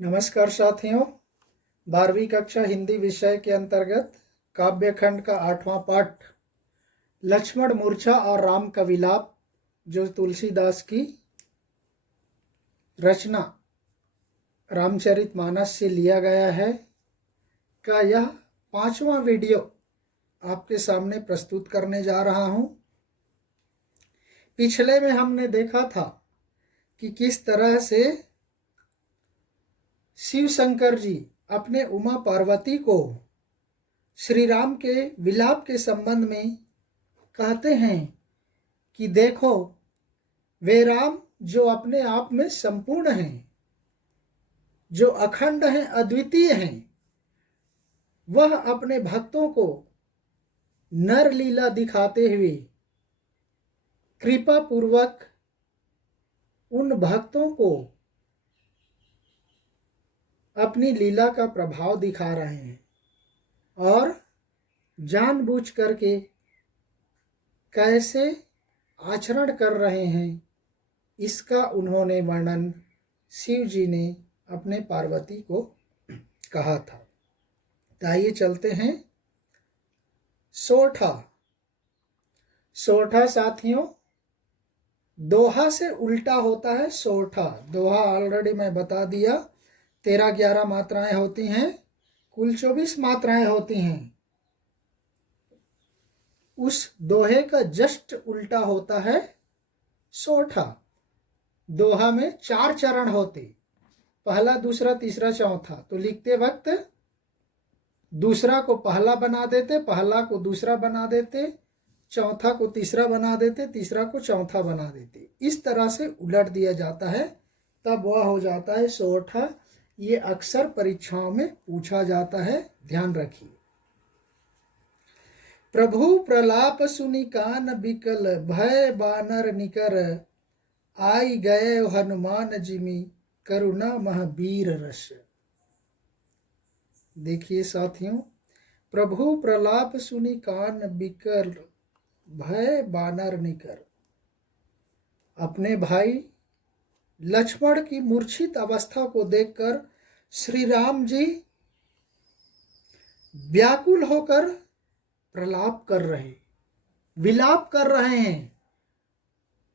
नमस्कार साथियों, 12वीं कक्षा हिंदी विषय के अंतर्गत काव्य खंड का 8वां पाठ लक्ष्मण मूर्छा और राम का विलाप, जो तुलसीदास की रचना रामचरितमानस से लिया गया है, का यह 5वां वीडियो आपके सामने प्रस्तुत करने जा रहा हूं। पिछले में हमने देखा था कि किस तरह से शिव शंकर जी अपने उमा पार्वती को श्री राम के विलाप के संबंध में कहते हैं कि देखो, वे राम जो अपने आप में संपूर्ण हैं, जो अखंड हैं, अद्वितीय हैं, वह अपने भक्तों को नर लीला दिखाते हुए कृपा पूर्वक उन भक्तों को अपनी लीला का प्रभाव दिखा रहे हैं और जानबूझ करके कैसे आचरण कर रहे हैं, इसका उन्होंने वर्णन शिव जी ने अपने पार्वती को कहा था। तो आइए चलते हैं। सोठा साथियों, दोहा से उल्टा होता है सोठा। दोहा ऑलरेडी मैं बता दिया, 13-11 मात्राएं होती हैं, कुल 24 मात्राएं होती हैं। उस दोहे का जस्ट उल्टा होता है सोठा। दोहा में 4 चरण होते, पहला, दूसरा, तीसरा, चौथा। तो लिखते वक्त दूसरा को पहला बना देते, पहला को दूसरा बना देते, चौथा को तीसरा बना देते, तीसरा को चौथा बना देते। इस तरह से उलट दिया जाता है, तब वह हो जाता है सोठा। ये अक्सर परीक्षाओं में पूछा जाता है, ध्यान रखिए। प्रभु प्रलाप सुनि कान बिकल, भय बानर निकर, आई गए हनुमान जिमि, करुणा महावीर रस। देखिए साथियों, प्रभु प्रलाप सुनि कान बिकल, भय बानर निकर। अपने भाई लक्ष्मण की मूर्छित अवस्था को देखकर श्री राम जी व्याकुल होकर प्रलाप कर रहे, विलाप कर रहे हैं।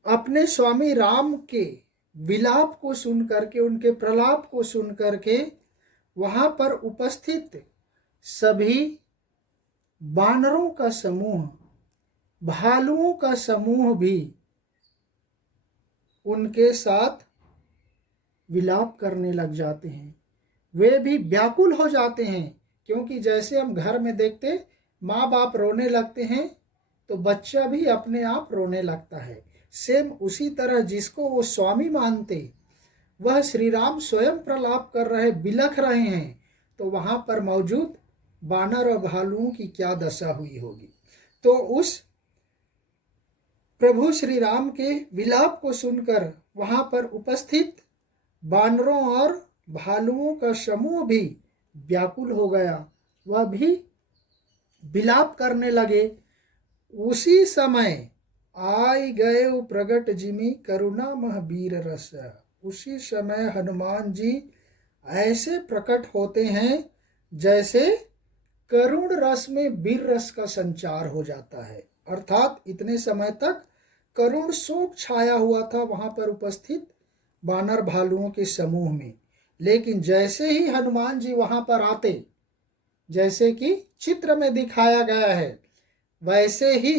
अपने स्वामी राम के विलाप को सुन करके, उनके प्रलाप को सुन करके वहां पर उपस्थित सभी बानरों का समूह, भालुओं का समूह भी उनके साथ विलाप करने लग जाते हैं। वे भी व्याकुल हो जाते हैं, क्योंकि जैसे हम घर में देखते माँ बाप रोने लगते हैं तो बच्चा भी अपने आप रोने लगता है। सेम उसी तरह जिसको वो स्वामी मानते, वह श्री राम स्वयं प्रलाप कर रहे, बिलख रहे हैं, तो वहां पर मौजूद बानर और भालुओं की क्या दशा हुई होगी। तो उस प्रभु श्री राम के विलाप को सुनकर वहां पर उपस्थित बानरों और भालुओं का समूह भी व्याकुल हो गया, वह भी विलाप करने लगे। उसी समय आई गए प्रगट जिमि, करुणा महावीर रस। उसी समय हनुमान जी ऐसे प्रकट होते हैं जैसे करुण रस में वीर रस का संचार हो जाता है। अर्थात इतने समय तक करुण शोक छाया हुआ था वहां पर उपस्थित बानर भालुओं के समूह में, लेकिन जैसे ही हनुमान जी वहां पर आते, जैसे कि चित्र में दिखाया गया है, वैसे ही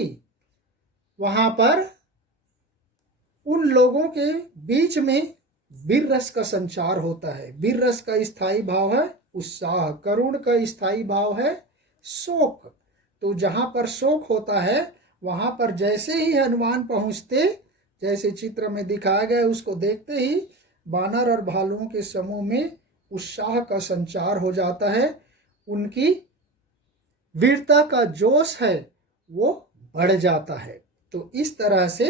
वहां पर उन लोगों के बीच में वीर रस का संचार होता है। वीर रस का स्थायी भाव है उत्साह, करुण का स्थायी भाव है शोक। तो जहां पर शोक होता है वहां पर जैसे ही हनुमान पहुंचते, जैसे चित्र में दिखाया गया, उसको देखते ही बानर और भालुओं के समूह में उत्साह का संचार हो जाता है। उनकी वीरता का जोश है वो बढ़ जाता है। तो इस तरह से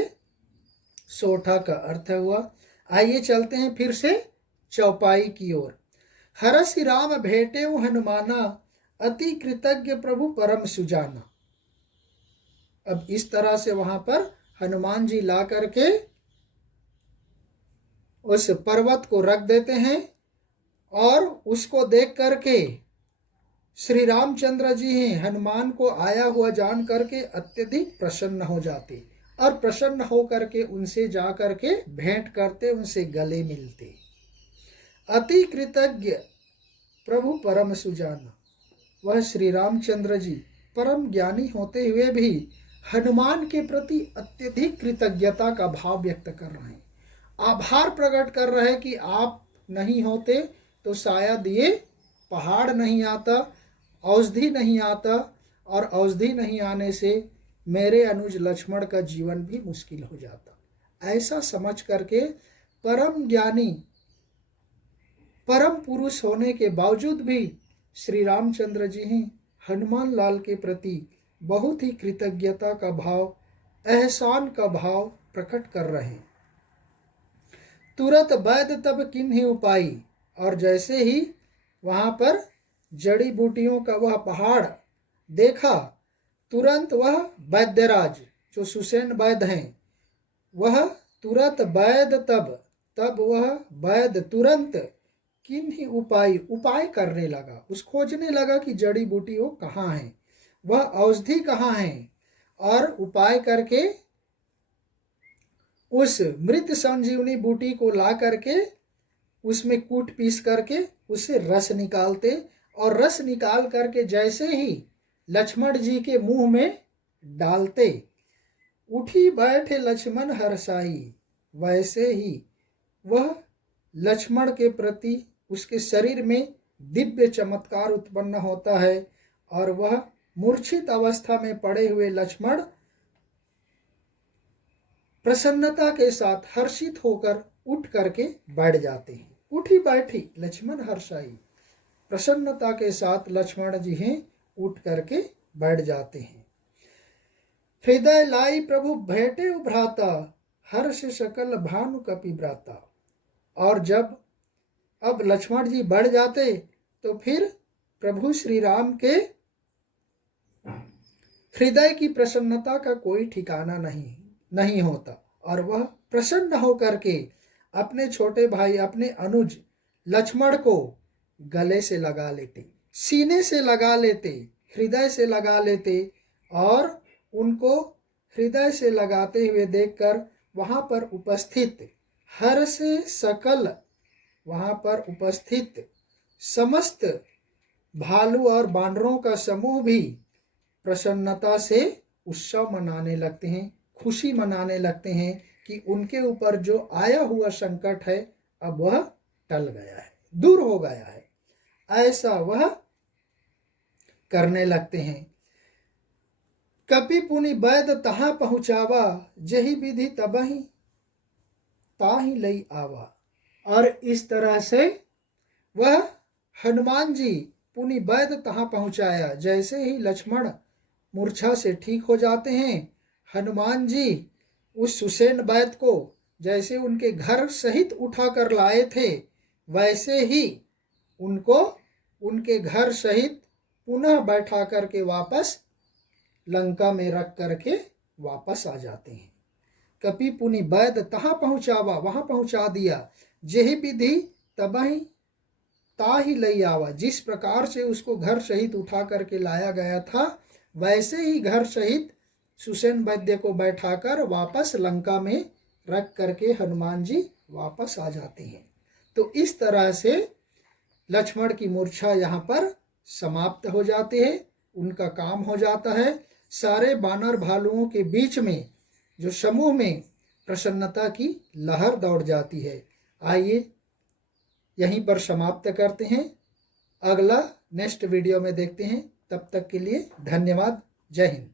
सोठा का अर्थ हुआ। आइए चलते हैं फिर से चौपाई की ओर। हरसि राम भेटेउ हनुमाना, अति कृतज्ञ प्रभु परम सुजाना। अब इस तरह से वहां पर हनुमान जी ला करके उस पर्वत को रख देते हैं और उसको देख करके श्री रामचंद्र जी हैं हनुमान को आया हुआ जान करके अत्यधिक प्रसन्न हो जाते और प्रसन्न हो करके उनसे जा करके भेंट करते, उनसे गले मिलते। अति कृतज्ञ प्रभु परम सुजाना, वह श्री रामचंद्र जी परम ज्ञानी होते हुए भी हनुमान के प्रति अत्यधिक कृतज्ञता का भाव व्यक्त कर रहे हैं, आभार प्रकट कर रहे हैं कि आप नहीं होते तो शायद ये पहाड़ नहीं आता, औषधि नहीं आता, और औषधि नहीं आने से मेरे अनुज लक्ष्मण का जीवन भी मुश्किल हो जाता। ऐसा समझ करके परम ज्ञानी परम पुरुष होने के बावजूद भी श्री रामचंद्र जी ही हनुमान लाल के प्रति बहुत ही कृतज्ञता का भाव, एहसान का भाव प्रकट कर रहे हैं। तुरंत वैद्य तब किन्हीं उपाय, और जैसे ही वहां पर जड़ी बूटियों का वह पहाड़ देखा, तुरंत वह वैद्यराज जो सुसेन वैद्य हैं, वह तुरंत वैद्य तब वह वैद्य तुरंत किन्हीं उपाय करने लगा, उस खोजने लगा कि जड़ी बूटी वो कहाँ है, वह औषधि कहाँ है, और उपाय करके उस मृत संजीवनी बूटी को ला करके उसमें कूट पीस करके उससे रस निकालते, और रस निकाल करके जैसे ही लक्ष्मण जी के मुंह में डालते, उठी बैठे लक्ष्मण हर्षाई, वैसे ही वह लक्ष्मण के प्रति उसके शरीर में दिव्य चमत्कार उत्पन्न होता है, और वह मूर्छित अवस्था में पड़े हुए लक्ष्मण प्रसन्नता के साथ हर्षित होकर उठ करके बैठ जाते हैं। उठी बैठी लक्ष्मण हर्षाई, प्रसन्नता के साथ लक्ष्मण जी हैं उठ करके बैठ जाते हैं। हृदय लाई प्रभु भेटे भ्राता, हर्ष सकल भानु कपि भ्राता। और जब अब लक्ष्मण जी बढ़ जाते तो फिर प्रभु श्री राम के हृदय की प्रसन्नता का कोई ठिकाना नहीं होता, और वह प्रसन्न होकर के अपने छोटे भाई अपने अनुज लक्ष्मण को गले से लगा लेते, सीने से लगा लेते, हृदय से लगा लेते, और उनको हृदय से लगाते हुए देखकर वहां पर उपस्थित हर से सकल, वहां पर उपस्थित समस्त भालू और बानरों का समूह भी प्रसन्नता से उत्सव मनाने लगते हैं, खुशी मनाने लगते हैं कि उनके ऊपर जो आया हुआ संकट है अब वह टल गया है, दूर हो गया है, ऐसा वह करने लगते हैं। कपि पुनि वैद्य तहाँ पहुँचावा, जही विधि तबहि ताहि लई आवा। और इस तरह से वह हनुमान जी पुनि वैद्य तहाँ पहुँचाया, जैसे ही लक्ष्मण मूर्छा से ठीक हो जाते हैं, हनुमान जी उस सुसेन वैद्य को जैसे उनके घर सहित उठा कर लाए थे, वैसे ही उनको उनके घर सहित पुनः बैठा करके वापस लंका में रख करके वापस आ जाते हैं। कपि पुनि वैद्य तहाँ पहुँचावा, वहाँ पहुँचा दिया, जेहि विधि तबहि ताहि लई आवा, जिस प्रकार से उसको घर सहित उठा करके लाया गया था वैसे ही घर सहित सुसेन वैद्य को बैठाकर वापस लंका में रख करके हनुमान जी वापस आ जाते हैं। तो इस तरह से लक्ष्मण की मूर्छा यहाँ पर समाप्त हो जाती है, उनका काम हो जाता है। सारे बानर भालुओं के बीच में जो समूह में प्रसन्नता की लहर दौड़ जाती है। आइए यहीं पर समाप्त करते हैं, अगला नेक्स्ट वीडियो में देखते हैं। तब तक के लिए धन्यवाद। जय हिंद।